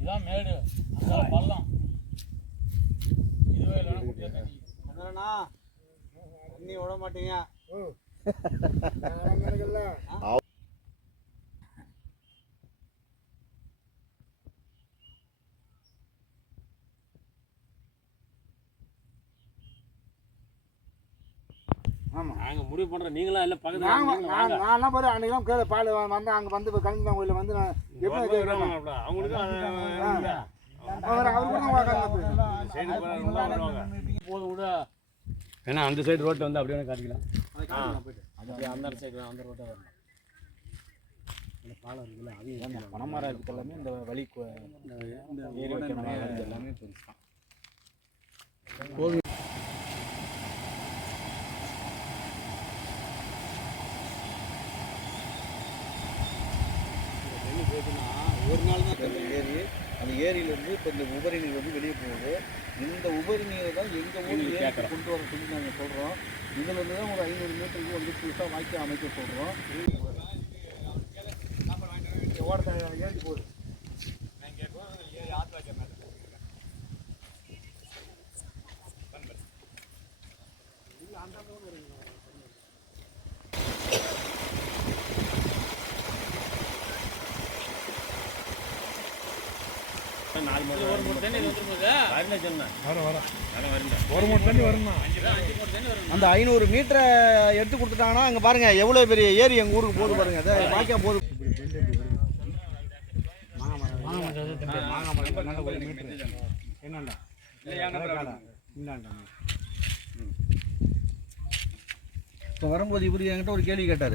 இதான் மேடு பள்ளம் இதுவே இல்லைன்னா தண்ணி விட மாட்டீங்க. ஆமாம் நாங்கள் முடிவு பண்ணுறோம். நீங்களாம் இல்லை பக்கத்தில் நான்லாம் போகிறேன். அன்றைக்கெல்லாம் கேளு பால் வந்து அங்கே வந்து இப்போ கலிங்கா கோயிலில் வந்து நான் எப்படி அவங்களுக்கு போதும் விட ஏன்னா அந்த சைடு ரோட்டை வந்து அப்படியே காட்டிக்கலாம். அந்த சைடு அந்த ரோட்டை வரணும். அந்த பாலம் இருக்குல்ல அது பனைமரம் இருக்குது எல்லாமே இந்த வழி ஏரி வைக்கணும் எல்லாமே பெருசாக கோவில். ஒரு நாள் தான் ஏரி. அந்த ஏரியிலேருந்து இப்போ இந்த உபரி நீர் வந்து வெளியே போகுது. இந்த உபரி நீரை தான் எங்கள் ஊர் ஏரி கொண்டு வர சொல்லி நாங்கள் சொல்கிறோம். இதில் இருந்து தான் ஒரு 500 மீட்டருக்கு வந்து புதுசாக வாய்க்கால் அமைக்க சொல்கிறோம். ஏரி போகுது. ஏரி ஆற்று வாய்க்கால் மேலே 4 மூட்டை தண்ணி வருமா? அந்த 500 மீட்டரை எடுத்து கொடுத்துட்டாங்கன்னா அங்கே பாருங்கள் எவ்வளோ பெரிய ஏரி எங்கள் ஊருக்கு போகுது பாருங்கள். அதை வாய்க்கால் போகுது. இப்போ வரும்போது இவர் என்கிட்ட ஒரு கேள்வி கேட்டார்.